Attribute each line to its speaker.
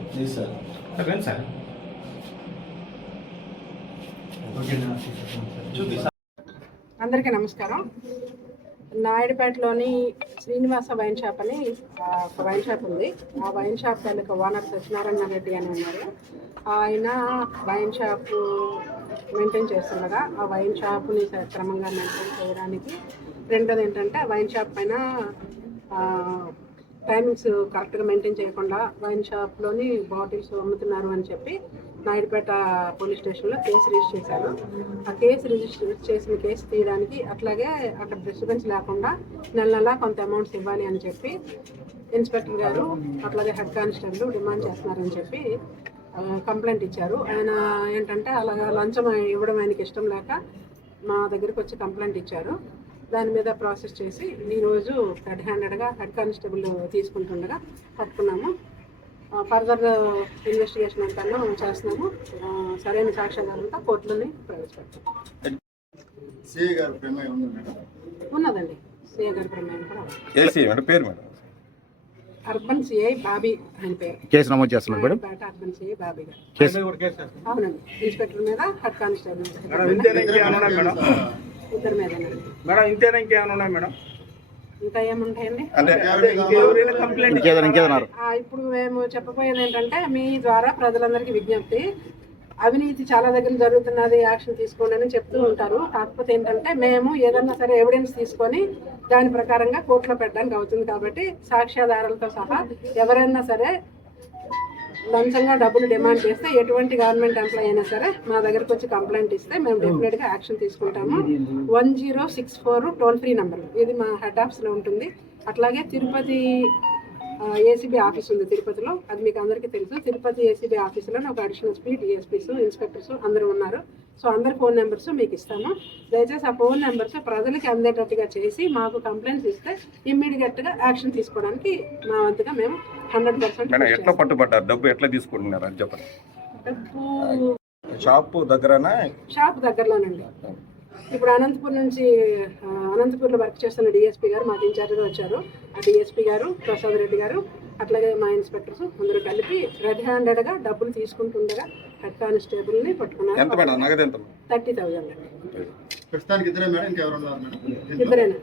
Speaker 1: Okay sir
Speaker 2: అందరికీ నమస్కారం. నాయుడుపేటలోని Srinivasa wine shop అని ఒక వైన్ షాప్ ఉంది. ఆ వైన్ షాప్ తాలూకా ఓనర్ సత్యనారాయణ రెడ్డి అని ఉన్నారు. ఆయన వైన్ షాప్ మెయింటైన్ చేస్తుండగా ఆ వైన్ షాప్ని క్రమంగా మెయింటైన్ చేయడానికి రెండోది ఏంటంటే ఆ వైన్ షాప్ పైన టైమింగ్స్ కరెక్ట్గా మెయింటైన్ చేయకుండా వైన్ షాప్లోని బాటిల్స్ అమ్ముతున్నారు అని చెప్పి నాయుడుపేట పోలీస్ స్టేషన్లో కేసు రిజిస్టర్ చేశారు ఆ కేసు రిజిస్టర్ చేసిన కేసు తీయడానికి అట్లాగే అక్కడ డిస్టర్బెన్స్ లేకుండా నెల నెలా కొంత అమౌంట్స్ ఇవ్వాలి అని చెప్పి ఇన్స్పెక్టర్ గారు అట్లాగే హెడ్ కానిస్టేబుల్ డిమాండ్ చేస్తున్నారని చెప్పి కంప్లైంట్ ఇచ్చారు. ఆయన ఏంటంటే అలాగా లంచం ఇవ్వడం ఆయనకి ఇష్టం లేక మా దగ్గరికి వచ్చి కంప్లైంట్ ఇచ్చారు. దాని మీద ప్రాసెస్ చేసి ఈరోజు రెడ్ హ్యాండెడ్గా హెడ్ కానిస్టేబుల్ తీసుకుంటుండగా పట్టుకున్నాము. ఫర్దర్ ఇన్వెస్టిగేషన్ అంతా చేస్తున్నాము. ఆ, సరైన కోర్టులోని ప్రవేశపెడతాం.
Speaker 3: గారు ప్రమేయం ఉంది మేడం.
Speaker 2: ఉన్నదండి. గారి ప్రమేయం కూడా
Speaker 1: పేరు మేడం.
Speaker 2: అర్బన్ సిఐ బాబీ ఆయన పేరు.
Speaker 4: కేసు నమోదు చేస్తున్నారు madam.
Speaker 2: Peta urban CI Bobby గారు.
Speaker 4: కేసు.
Speaker 2: అవునండి. ఇన్స్పెక్టర్ మీద హెడ్ కానిస్టేబుల్ మీద. ఇద్దరి
Speaker 5: మేడం ఇంతేనా ఇంకేమైనా ఉన్నాయి మేడం?
Speaker 2: ఇంకా ఏముంటాయండి? ఇప్పుడు మేము చెప్పబోయేది ఏంటంటే మీ ద్వారా ప్రజలందరికీ విజ్ఞప్తి అవినీతి చాలా దగ్గర జరుగుతున్నది యాక్షన్ తీసుకోండి అని చెప్తూ ఉంటారు. కాకపోతే ఏంటంటే మేము ఏదన్నా సరే ఎవిడెన్స్ తీసుకొని దాని ప్రకారంగా కోర్టులో పెట్టడానికి అవుతుంది కాబట్టి సాక్ష్యాధారాలతో సహా ఎవరైనా సరే లంచంగా డబ్బులు డిమాండ్ చేస్తే ఎటువంటి గవర్నమెంట్ ఎంప్లాయ్ అయినా సరే మా దగ్గరకు వచ్చి కంప్లైంట్ ఇస్తే మేము డెఫినెట్గా యాక్షన్ తీసుకుంటాము. One zero six four toll free number. ఇది మా హెడ్ ఆఫీస్లో ఉంటుంది. అట్లాగే తిరుపతి ఏసీబీ ఆఫీస్ ఉంది తిరుపతిలో. అది మీకు అందరికీ తెలుసు. తిరుపతి ఏసీబీ ఆఫీసులో ఒక అడిషనల్ స్పీ డిఎస్పీస్ ఇన్స్పెక్టర్స్ అందరూ ఉన్నారు. సో అందరి ఫోన్ నెంబర్స్ మీకు ఇస్తాము దయచేసి ఆ ఫోన్ నెంబర్స్ ప్రజలకి అందేటట్టుగా చేసి మాకు కంప్లైంట్స్ ఇస్తే ఇమ్మీడియట్గా యాక్షన్ తీసుకోవడానికి మా వంతుగా మేము హండ్రెడ్
Speaker 1: మేడం ఎట్లా
Speaker 2: పర్సెంట్
Speaker 1: పట్టుబడ్డారు? డబ్బు ఎట్లా తీసుకుంటున్నారు అది చెప్పండి.
Speaker 2: డబ్బు
Speaker 1: షాపు దగ్గరనా?
Speaker 2: షాప్ దగ్గరలోనండి. ఇప్పుడు అనంతపూర్ నుంచి అనంతపూర్లో వర్క్ చేస్తున్న డిఎస్పీ గారు మాకు ఇన్ఛార్జ్గా వచ్చారు. ఆ డిఎస్పీ గారు ప్రసాద్ రెడ్డి గారు అట్లాగే మా ఇన్స్పెక్టర్స్ అందరూ కలిపి రెడ్ హ్యాండెడ్గా డబ్బులు తీసుకుంటుండగా హెడ్ కానిస్టేబుల్ని పట్టుకున్నారు.
Speaker 1: మేడం? నగదు ఎంత?
Speaker 2: Thirty thousand. ఇద్దరేనా?